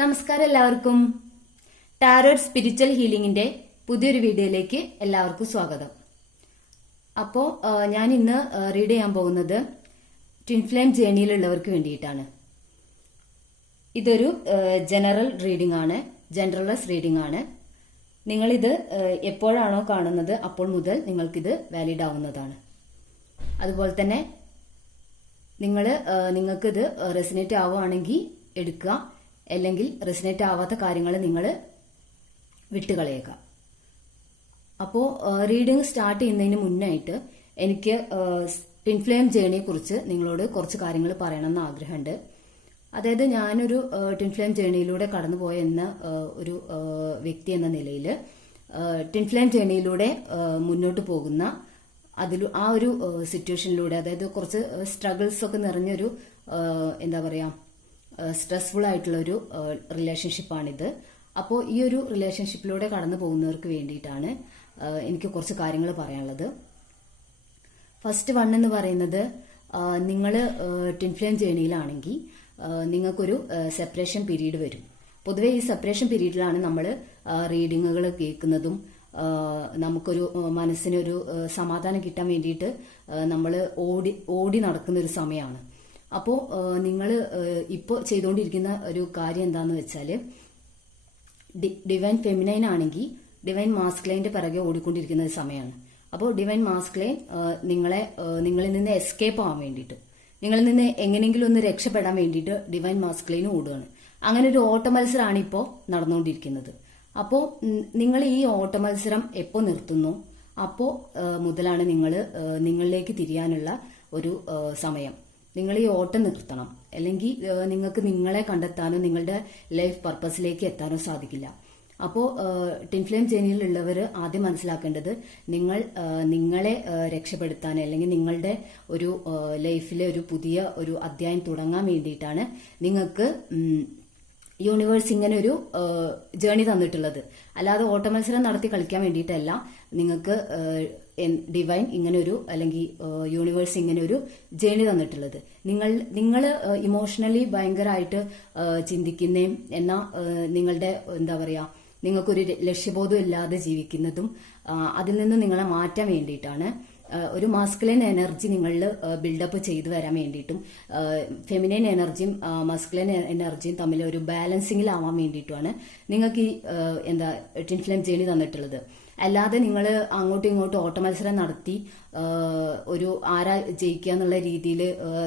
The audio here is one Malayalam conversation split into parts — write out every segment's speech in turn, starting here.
നമസ്കാരം എല്ലാവർക്കും. ടാരോട്ട് സ്പിരിച്വൽ ഹീലിംഗിന്റെ പുതിയൊരു വീഡിയോയിലേക്ക് എല്ലാവർക്കും സ്വാഗതം. അപ്പോൾ ഞാൻ ഇന്ന് റീഡ് ചെയ്യാൻ പോകുന്നത് ട്വിൻ ഫ്ലെയിം ജേണിയിലുള്ളവർക്ക് വേണ്ടിയിട്ടാണ്. ഇതൊരു ജനറൽ റീഡിംഗ് ആണ്, ജനറൽലെസ് റീഡിംഗ് ആണ്. നിങ്ങളിത് എപ്പോഴാണോ കാണുന്നത് അപ്പോൾ മുതൽ നിങ്ങൾക്കിത് വാലിഡ് ആവുന്നതാണ്. അതുപോലെ തന്നെ നിങ്ങൾക്കിത് റെസിനേറ്റ് ആവുകയാണെങ്കിൽ എടുക്കുക, അല്ലെങ്കിൽ റെസിനേറ്റ് ആവാത്ത കാര്യങ്ങൾ നിങ്ങൾ വിട്ടുകളയുക. അപ്പോൾ റീഡിംഗ് സ്റ്റാർട്ട് ചെയ്യുന്നതിന് മുന്നായിട്ട് എനിക്ക് ട്വിൻ ഫ്ലെയിം ജേണിയെ കുറിച്ച് നിങ്ങളോട് കുറച്ച് കാര്യങ്ങൾ പറയണമെന്ന് ആഗ്രഹമുണ്ട്. അതായത് ഞാനൊരു ട്വിൻ ഫ്ലെയിം ജേണിയിലൂടെ കടന്നുപോയ ഒരു വ്യക്തി എന്ന നിലയിൽ ട്വിൻ ഫ്ലെയിം ജേണിയിലൂടെ മുന്നോട്ട് പോകുന്ന ആ ഒരു സിറ്റുവേഷനിലൂടെ, അതായത് കുറച്ച് സ്ട്രഗിൾസ് ഒക്കെ നിറഞ്ഞൊരു എന്താ പറയാ സ്ട്രെസ്ഫുൾ ആയിട്ടുള്ള ഒരു റിലേഷൻഷിപ്പാണിത്. അപ്പോൾ ഈ ഒരു റിലേഷൻഷിപ്പിലൂടെ കടന്നു പോകുന്നവർക്ക് വേണ്ടിയിട്ടാണ് എനിക്ക് കുറച്ച് കാര്യങ്ങൾ പറയാനുള്ളത്. ഫസ്റ്റ് വൺ എന്ന് പറയുന്നത്, നിങ്ങൾ ട്വിൻ ഫ്ലെയിം ജേണിയിലാണെങ്കിൽ നിങ്ങൾക്കൊരു സെപ്പറേഷൻ പീരീഡ് വരും. പൊതുവെ ഈ സെപ്പറേഷൻ പീരീഡിലാണ് നമ്മൾ റീഡിങ്ങുകൾ കേൾക്കുന്നതും നമുക്കൊരു മനസ്സിനൊരു സമാധാനം കിട്ടാൻ വേണ്ടിയിട്ട് നമ്മൾ ഓടി നടക്കുന്ന ഒരു സമയമാണ്. അപ്പോൾ നിങ്ങൾ ഇപ്പോൾ ചെയ്തുകൊണ്ടിരിക്കുന്ന ഒരു കാര്യം എന്താണെന്ന് വെച്ചാൽ, ഡിവൈൻ ഫെമിനൈൻ ആണെങ്കിൽ ഡിവൈൻ മാസ്കുലൈൻ്റെ പിറകെ ഓടിക്കൊണ്ടിരിക്കുന്ന ഒരു സമയമാണ്. അപ്പോൾ ഡിവൈൻ മാസ്കുലൈൻ നിങ്ങളിൽ നിന്ന് എസ്കേപ്പ് ആവാൻ വേണ്ടിയിട്ട്, നിങ്ങളിൽ നിന്ന് എങ്ങനെയെങ്കിലും ഒന്ന് രക്ഷപ്പെടാൻ വേണ്ടിയിട്ട് ഡിവൈൻ മാസ്കുലൈൻ ഓടുകയാണ്. അങ്ങനെ ഒരു ഓട്ടമത്സരമാണ് ഇപ്പോൾ നടന്നുകൊണ്ടിരിക്കുന്നത്. അപ്പോൾ നിങ്ങൾ ഈ ഓട്ടമത്സരം എപ്പോൾ നിർത്തുന്നു അപ്പോൾ മുതലാണ് നിങ്ങളിലേക്ക് തിരിയാനുള്ള ഒരു സമയം. നിങ്ങൾ ഈ ഓട്ടം നിർത്തണം, അല്ലെങ്കിൽ നിങ്ങൾക്ക് നിങ്ങളെ കണ്ടെത്താനോ നിങ്ങളുടെ ലൈഫ് പർപ്പസിലേക്ക് എത്താനോ സാധിക്കില്ല. അപ്പോൾ ട്വിൻ ഫ്ലെയിം ജേണിയിലുള്ളവർ ആദ്യം മനസ്സിലാക്കേണ്ടത്, നിങ്ങളെ രക്ഷപ്പെടുത്താൻ അല്ലെങ്കിൽ നിങ്ങളുടെ ഒരു ലൈഫിലെ ഒരു പുതിയ ഒരു അധ്യായം തുടങ്ങാൻ വേണ്ടിയിട്ടാണ് നിങ്ങൾക്ക് യൂണിവേഴ്സ് ഇങ്ങനെ ഒരു ജേണി തന്നിട്ടുള്ളത്. അല്ലാതെ ഓട്ടമത്സരം നടത്തി കളിക്കാൻ വേണ്ടിയിട്ടല്ല നിങ്ങൾക്ക് ഡിവൈൻ ഇങ്ങനൊരു, അല്ലെങ്കിൽ യൂണിവേഴ്സ് ഇങ്ങനെ ഒരു ജേണി തന്നിട്ടുള്ളത്. നിങ്ങൾ ഇമോഷണലി ഭയങ്കരമായിട്ട് ചിന്തിക്കുന്നതും എന്നാൽ നിങ്ങളുടെ എന്താ പറയാ നിങ്ങൾക്കൊരു ലക്ഷ്യബോധം ഇല്ലാതെ ജീവിക്കുന്നതും അതിൽ നിന്ന് നിങ്ങളെ മാറ്റാൻ വേണ്ടിയിട്ടാണ്. ഒരു മാസ്കുലൈൻ എനർജി നിങ്ങളിൽ ബിൽഡപ്പ് ചെയ്തു വരാൻ വേണ്ടിയിട്ടും ഫെമിനൈൻ എനർജിയും മാസ്കുലൈൻ എനർജിയും തമ്മിൽ ഒരു ബാലൻസിങ്ങിലാവാൻ വേണ്ടിയിട്ടുമാണ് നിങ്ങൾക്ക് ഈ ട്വിൻ ഫ്ലെയിം ജേണി തന്നിട്ടുള്ളത്. അല്ലാതെ നിങ്ങൾ അങ്ങോട്ടും ഇങ്ങോട്ടും ഓട്ടമത്സരം നടത്തി ഒരു ആരാ ജയിക്കുക എന്നുള്ള രീതിയിൽ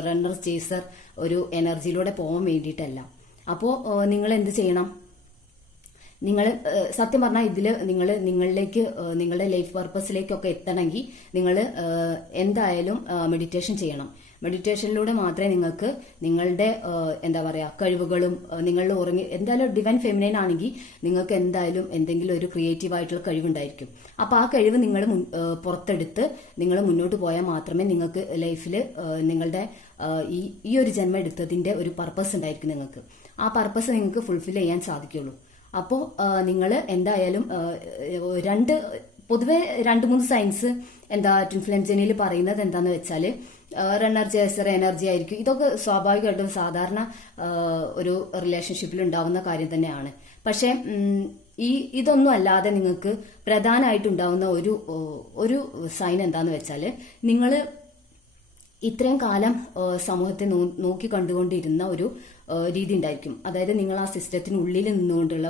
റണ്ണർ ചേസർ ഒരു എനർജിയിലൂടെ പോകാൻ വേണ്ടിയിട്ടല്ല. അപ്പോൾ നിങ്ങൾ എന്ത് ചെയ്യണം? നിങ്ങൾ സത്യം പറഞ്ഞാൽ ഇതിൽ നിങ്ങളിലേക്ക് നിങ്ങളുടെ ലൈഫ് പർപ്പസിലേക്കൊക്കെ എത്തണമെങ്കിൽ നിങ്ങൾ എന്തായാലും മെഡിറ്റേഷൻ ചെയ്യണം. മെഡിറ്റേഷനിലൂടെ മാത്രമേ നിങ്ങൾക്ക് നിങ്ങളുടെ എന്താ പറയാ കഴിവുകളും നിങ്ങളുടെ എന്തായാലും ഡിവൈൻ ഫെമിനൈൻ ആണെങ്കിൽ നിങ്ങൾക്ക് എന്തായാലും എന്തെങ്കിലും ഒരു ക്രിയേറ്റീവ് ആയിട്ടുള്ള കഴിവുണ്ടായിരിക്കും. അപ്പോൾ ആ കഴിവ് നിങ്ങൾ പുറത്തെടുത്ത് നിങ്ങൾ മുന്നോട്ട് പോയാൽ മാത്രമേ നിങ്ങൾക്ക് ലൈഫിൽ നിങ്ങളുടെ ഈ ഒരു ജന്മം എടുത്തതിന്റെ ഒരു പർപ്പസ് ഉണ്ടായിരിക്കും. നിങ്ങൾക്ക് ആ പർപ്പസ് നിങ്ങൾക്ക് ഫുൾഫിൽ ചെയ്യാൻ സാധിക്കുള്ളൂ. അപ്പോൾ നിങ്ങൾ എന്തായാലും പൊതുവെ 2-3 സയൻസ് ട്വിൻ ഫ്ലെയിം ജേണിയിൽ പറയുന്നത് എന്താന്ന് വെച്ചാൽ, റണ്ണർ ചേസർ എനർജി ആയിരിക്കും. ഇതൊക്കെ സ്വാഭാവികമായിട്ടും സാധാരണ ഒരു റിലേഷൻഷിപ്പിൽ ഉണ്ടാവുന്ന കാര്യം തന്നെയാണ്. പക്ഷെ ഇതൊന്നും അല്ലാതെ നിങ്ങൾക്ക് പ്രധാനമായിട്ടുണ്ടാവുന്ന ഒരു സൈൻ എന്താന്ന് വെച്ചാൽ, നിങ്ങൾ ഇത്രയും കാലം സമൂഹത്തെ നോക്കി കണ്ടുകൊണ്ടിരുന്ന ഒരു രീതി ഉണ്ടായിരിക്കും. അതായത് നിങ്ങൾ ആ സിസ്റ്റത്തിനുള്ളിൽ നിന്നുകൊണ്ടുള്ള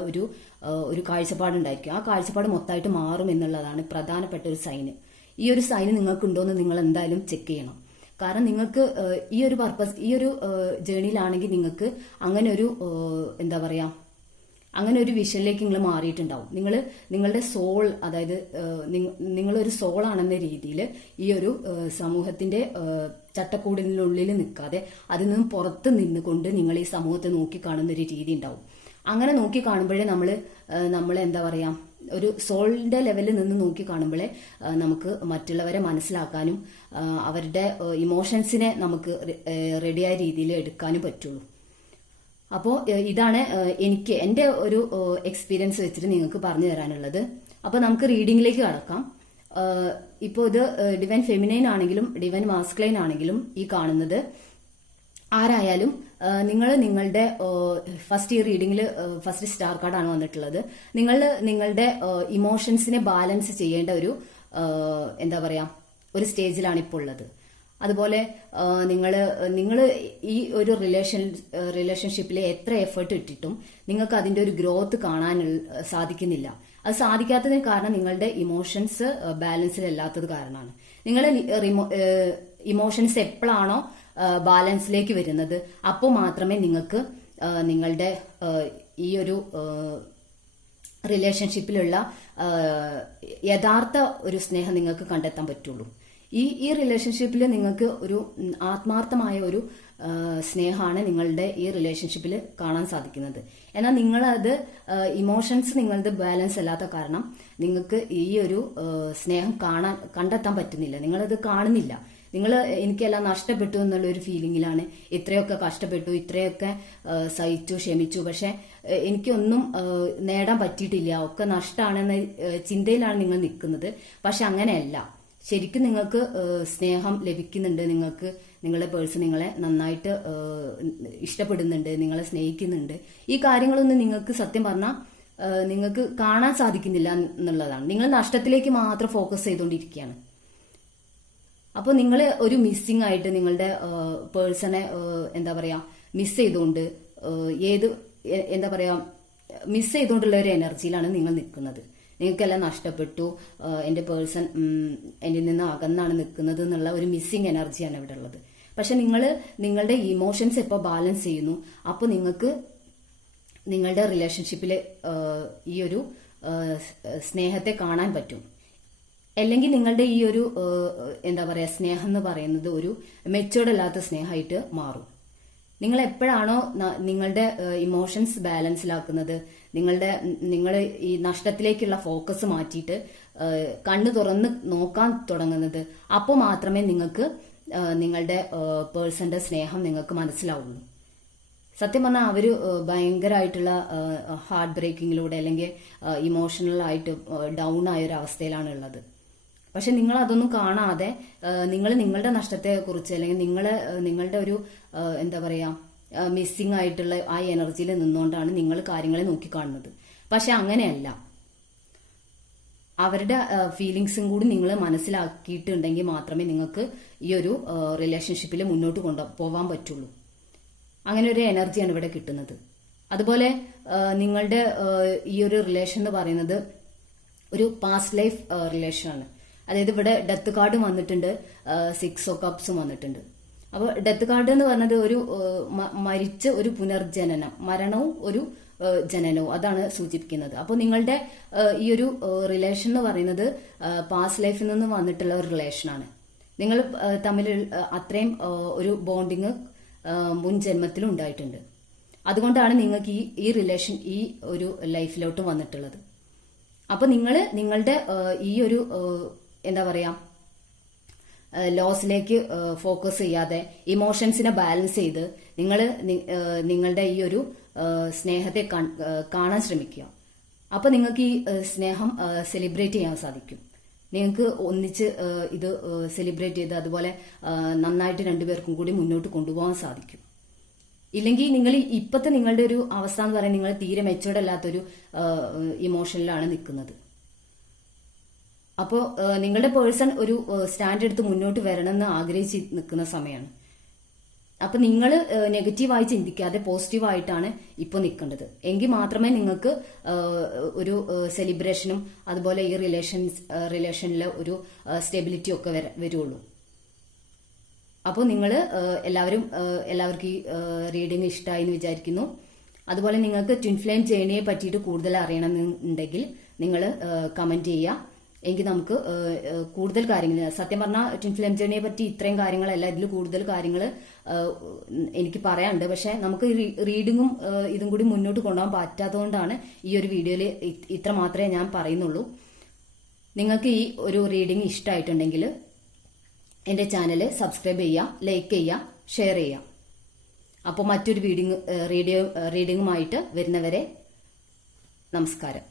ഒരു കാഴ്ചപ്പാടുണ്ടായിരിക്കും. ആ കാഴ്ചപ്പാട് മൊത്തമായിട്ട് മാറും എന്നുള്ളതാണ് പ്രധാനപ്പെട്ട ഒരു സൈന്. ഈ ഒരു സൈന് നിങ്ങൾക്കുണ്ടോയെന്ന് നിങ്ങൾ എന്തായാലും ചെക്ക് ചെയ്യണം. കാരണം നിങ്ങൾക്ക് ഈ ഒരു പർപ്പസ്, ഈ ഒരു ജേണിയിലാണെങ്കിൽ നിങ്ങൾക്ക് അങ്ങനെ ഒരു എന്താ പറയാ അങ്ങനെ ഒരു വിഷനിലേക്ക് നിങ്ങൾ മാറിയിട്ടുണ്ടാവും. നിങ്ങളുടെ സോൾ, അതായത് നിങ്ങളൊരു സോളാണെന്ന രീതിയിൽ ഈ ഒരു സമൂഹത്തിന്റെ ചട്ടക്കൂടിനുള്ളിൽ നിൽക്കാതെ അതിൽ നിന്നും പുറത്ത് നിന്നുകൊണ്ട് നിങ്ങൾ ഈ സമൂഹത്തെ നോക്കിക്കാണുന്ന ഒരു രീതി ഉണ്ടാവും. അങ്ങനെ നോക്കി കാണുമ്പോഴേ നമ്മൾ എന്താ പറയാ ഒരു സോളിന്റെ ലെവലിൽ നിന്ന് നോക്കി കാണുമ്പോഴേ നമുക്ക് മറ്റുള്ളവരെ മനസ്സിലാക്കാനും അവരുടെ ഇമോഷൻസിനെ നമുക്ക് റെഡിയായ രീതിയിൽ എടുക്കാനും പറ്റുള്ളൂ. അപ്പോൾ ഇതാണ് എനിക്ക് എൻ്റെ ഒരു എക്സ്പീരിയൻസ് വെച്ചിട്ട് നിങ്ങൾക്ക് പറഞ്ഞു തരാനുള്ളത്. അപ്പോൾ നമുക്ക് റീഡിങ്ങിലേക്ക് കടക്കാം. ഇപ്പോൾ ഇത് ഡിവൈൻ ഫെമിനൈൻ ആണെങ്കിലും ഡിവൈൻ മാസ്കുലൈൻ ആണെങ്കിലും ഈ കാണുന്നത് ആരായാലും നിങ്ങൾ നിങ്ങളുടെ ഫസ്റ്റ് ഈ റീഡിങ്ങിൽ ഫസ്റ്റ് സ്റ്റാർ കാർഡാണ് വന്നിട്ടുള്ളത്. നിങ്ങൾ നിങ്ങളുടെ ഇമോഷൻസിനെ ബാലൻസ് ചെയ്യേണ്ട ഒരു എന്താ പറയാ ഒരു സ്റ്റേജിലാണ് ഇപ്പോൾ ഉള്ളത്. അതുപോലെ നിങ്ങൾ ഈ ഒരു റിലേഷൻഷിപ്പിൽ എത്ര എഫേർട്ട് ഇട്ടിട്ടും നിങ്ങൾക്ക് അതിന്റെ ഒരു ഗ്രോത്ത് കാണാൻ സാധിക്കുന്നില്ല. അത് സാധിക്കാത്തതിന് കാരണം നിങ്ങളുടെ ഇമോഷൻസ് ബാലൻസിലല്ലാത്തത് കാരണമാണ്. നിങ്ങളുടെ ഇമോഷൻസ് എപ്പോഴാണോ ബാലൻസിലേക്ക് വരുന്നത് അപ്പോൾ മാത്രമേ നിങ്ങൾക്ക് നിങ്ങളുടെ ഈ ഒരു റിലേഷൻഷിപ്പിലുള്ള യഥാർത്ഥ ഒരു സ്നേഹം നിങ്ങൾക്ക് കണ്ടെത്താൻ പറ്റുള്ളൂ. ഈ റിലേഷൻഷിപ്പിൽ നിങ്ങൾക്ക് ഒരു ആത്മാർത്ഥമായ ഒരു സ്നേഹമാണ് നിങ്ങളുടെ ഈ റിലേഷൻഷിപ്പിൽ കാണാൻ സാധിക്കുന്നത്. എന്നാൽ നിങ്ങളത് ഇമോഷൻസ് നിങ്ങളുടെ ബാലൻസ് അല്ലാത്ത കാരണം നിങ്ങൾക്ക് ഈ ഒരു സ്നേഹം കണ്ടെത്താൻ പറ്റുന്നില്ല. നിങ്ങളത് കാണുന്നില്ല. നിങ്ങൾ എനിക്കെല്ലാം നഷ്ടപ്പെട്ടു എന്നുള്ള ഒരു ഫീലിംഗിലാണ്. ഇത്രയൊക്കെ കഷ്ടപ്പെട്ടു, ഇത്രയൊക്കെ സഹിച്ചു, ക്ഷമിച്ചു, പക്ഷെ എനിക്കൊന്നും നേടാൻ പറ്റിയിട്ടില്ല, ഒക്കെ നഷ്ടമാണെന്ന ചിന്തയിലാണ് നിങ്ങൾ നിൽക്കുന്നത്. പക്ഷെ അങ്ങനെയല്ല. ശരിക്കും നിങ്ങൾക്ക് സ്നേഹം ലഭിക്കുന്നുണ്ട്. നിങ്ങൾക്ക് നിങ്ങളുടെ പേഴ്സൺ നിങ്ങളെ നന്നായിട്ട് ഇഷ്ടപ്പെടുന്നുണ്ട്, നിങ്ങളെ സ്നേഹിക്കുന്നുണ്ട്. ഈ കാര്യങ്ങളൊന്നും നിങ്ങൾക്ക് സത്യം പറഞ്ഞാൽ നിങ്ങൾക്ക് കാണാൻ സാധിക്കുന്നില്ല എന്നുള്ളതാണ്. നിങ്ങൾ നഷ്ടത്തിലേക്ക് മാത്രം ഫോക്കസ് ചെയ്തുകൊണ്ടിരിക്കുകയാണ്. അപ്പോൾ നിങ്ങൾ ഒരു മിസ്സിംഗ് ആയിട്ട് നിങ്ങളുടെ പേഴ്സണെ എന്താ പറയാ മിസ് ചെയ്തുകൊണ്ട് മിസ് ചെയ്തുകൊണ്ടുള്ള ഒരു എനർജിയിലാണ് നിങ്ങൾ നിൽക്കുന്നത്. നിങ്ങൾക്കെല്ലാം നഷ്ടപ്പെട്ടു, എന്റെ പേഴ്സൺ എന്നിൽ നിന്ന് അകന്നാണ് നിൽക്കുന്നത് എന്നുള്ള ഒരു മിസ്സിംഗ് എനർജിയാണ് ഇവിടെ ഉള്ളത്. പക്ഷെ നിങ്ങളുടെ ഇമോഷൻസ് എപ്പോൾ ബാലൻസ് ചെയ്യുന്നു അപ്പോൾ നിങ്ങൾക്ക് നിങ്ങളുടെ റിലേഷൻഷിപ്പിൽ ഈ ഒരു സ്നേഹത്തെ കാണാൻ പറ്റും. അല്ലെങ്കിൽ നിങ്ങളുടെ ഈ ഒരു എന്താ പറയാ സ്നേഹം എന്ന് പറയുന്നത് ഒരു മെച്ചൂർഡ് അല്ലാത്ത സ്നേഹമായിട്ട് മാറും. നിങ്ങൾ എപ്പോഴാണോ നിങ്ങളുടെ ഇമോഷൻസ് ബാലൻസിലാക്കുന്നത്, നിങ്ങൾ ഈ നഷ്ടത്തിലേക്കുള്ള ഫോക്കസ് മാറ്റിയിട്ട് കണ്ണു തുറന്ന് നോക്കാൻ തുടങ്ങുന്നത്, അപ്പോൾ മാത്രമേ നിങ്ങൾക്ക് നിങ്ങളുടെ പേഴ്സന്റെ സ്നേഹം നിങ്ങൾക്ക് മനസ്സിലാവുള്ളൂ. സത്യം പറഞ്ഞാൽ അവര് ഭയങ്കരമായിട്ടുള്ള ഹാർട്ട് ബ്രേക്കിങ്ങിലൂടെ അല്ലെങ്കിൽ ഇമോഷണൽ ആയിട്ട് ഡൗൺ ആയ ഒരു അവസ്ഥയിലാണ് ഉള്ളത്. പക്ഷെ നിങ്ങൾ അതൊന്നും കാണാതെ നിങ്ങൾ നിങ്ങളുടെ നഷ്ടത്തെ കുറിച്ച് അല്ലെങ്കിൽ നിങ്ങളുടെ ഒരു എന്താ പറയാ മിസ്സിംഗ് ആയിട്ടുള്ള ആ എനർജിയിൽ നിന്നുകൊണ്ടാണ് നിങ്ങൾ കാര്യങ്ങളെ നോക്കിക്കാണുന്നത്. പക്ഷെ അങ്ങനെയല്ല. അവരുടെ ഫീലിങ്സും കൂടി നിങ്ങൾ മനസ്സിലാക്കിയിട്ടുണ്ടെങ്കിൽ മാത്രമേ നിങ്ങൾക്ക് ഈ ഒരു റിലേഷൻഷിപ്പിൽ മുന്നോട്ട് കൊണ്ടുപോകാൻ പറ്റുള്ളൂ. അങ്ങനെ ഒരു എനർജിയാണ് ഇവിടെ കിട്ടുന്നത്. അതുപോലെ നിങ്ങളുടെ ഈ ഒരു റിലേഷൻ എന്ന് പറയുന്നത് ഒരു പാസ്റ്റ് ലൈഫ് റിലേഷൻ ആണ്. അതായത് ഇവിടെ ഡെത്ത് കാർഡും വന്നിട്ടുണ്ട്, 6 ഓഫ് കപ്സും വന്നിട്ടുണ്ട്. അപ്പോൾ ഡെത്ത് കാർഡ് എന്ന് പറഞ്ഞത് ഒരു മരിച്ച ഒരു പുനർജനനം, മരണവും ഒരു ജനനവും അതാണ് സൂചിപ്പിക്കുന്നത്. അപ്പോൾ നിങ്ങളുടെ ഈ ഒരു റിലേഷൻ എന്ന് പറയുന്നത് പാസ്റ്റ് ലൈഫിൽ നിന്ന് വന്നിട്ടുള്ള ഒരു റിലേഷനാണ്. നിങ്ങൾ തമ്മിൽ അത്രയും ഒരു ബോണ്ടിങ് മുൻ ജന്മത്തിലും ഉണ്ടായിട്ടുണ്ട്. അതുകൊണ്ടാണ് നിങ്ങൾക്ക് ഈ റിലേഷൻ ഈ ഒരു ലൈഫിലോട്ട് വന്നിട്ടുള്ളത്. അപ്പൊ നിങ്ങളുടെ ഈ ഒരു എന്താ പറയാ ലോസിലേക്ക് ഫോക്കസ് ചെയ്യാതെ ഇമോഷൻസിനെ ബാലൻസ് ചെയ്ത് നിങ്ങളുടെ ഈ ഒരു സ്നേഹത്തെ കാണാൻ ശ്രമിക്കുക. അപ്പൊ നിങ്ങൾക്ക് ഈ സ്നേഹം സെലിബ്രേറ്റ് ചെയ്യാൻ സാധിക്കും. നിങ്ങൾക്ക് ഒന്നിച്ച് ഇത് സെലിബ്രേറ്റ് ചെയ്ത് അതുപോലെ നന്നായിട്ട് രണ്ടുപേർക്കും കൂടി മുന്നോട്ട് കൊണ്ടുപോകാൻ സാധിക്കും. ഇല്ലെങ്കിൽ നിങ്ങൾ ഇപ്പോഴത്തെ നിങ്ങളുടെ ഒരു അവസ്ഥ എന്ന് പറയുന്നത് നിങ്ങൾ തീരെ മെച്ചൂർഡ് അല്ലാത്തൊരു ഇമോഷനിലാണ് നിൽക്കുന്നത്. അപ്പോൾ നിങ്ങളുടെ പേഴ്സൺ ഒരു സ്റ്റാൻഡ് എടുത്ത് മുന്നോട്ട് വരണമെന്ന് ആഗ്രഹിച്ച് നിൽക്കുന്ന സമയമാണ്. അപ്പൊ നിങ്ങൾ നെഗറ്റീവായി ചിന്തിക്കാതെ പോസിറ്റീവായിട്ടാണ് ഇപ്പോൾ നിൽക്കേണ്ടത്. എങ്കിൽ മാത്രമേ നിങ്ങൾക്ക് ഒരു സെലിബ്രേഷനും അതുപോലെ ഈ റിലേഷനിലെ ഒരു സ്റ്റെബിലിറ്റി ഒക്കെ വരുള്ളൂ. അപ്പോൾ നിങ്ങൾ എല്ലാവർക്കും ഈ റീഡിംഗ് ഇഷ്ടമായി എന്ന് വിചാരിക്കുന്നു. അതുപോലെ നിങ്ങൾക്ക് ട്വിൻ ഫ്ലെയിം ജേണിയെ പറ്റിയിട്ട് കൂടുതൽ അറിയണമെന്നുണ്ടെങ്കിൽ നിങ്ങൾ കമന്റ് ചെയ്യുക. എങ്കിൽ നമുക്ക് കൂടുതൽ കാര്യങ്ങൾ, സത്യം പറഞ്ഞാൽ ട്വിൻ ഫ്ലെയിം ജേണിയെ പറ്റി ഇത്രയും കാര്യങ്ങളല്ല, ഇതിൽ കൂടുതൽ കാര്യങ്ങൾ എനിക്ക് പറയാനുണ്ട്. പക്ഷെ നമുക്ക് റീഡിങ്ങും ഇതും കൂടി മുന്നോട്ട് കൊണ്ടുപോകാൻ പറ്റാത്തതുകൊണ്ടാണ് ഈ ഒരു വീഡിയോയിൽ ഇത്ര മാത്രമേ ഞാൻ പറയുന്നുള്ളൂ. നിങ്ങൾക്ക് ഈ ഒരു റീഡിംഗ് ഇഷ്ടമായിട്ടുണ്ടെങ്കിൽ എന്റെ ചാനൽ സബ്സ്ക്രൈബ് ചെയ്യുക, ലൈക്ക് ചെയ്യുക, ഷെയർ ചെയ്യുക. അപ്പോൾ മറ്റൊരു റീഡിങ്ങുമായിട്ട് വരുന്നവരെ നമസ്കാരം.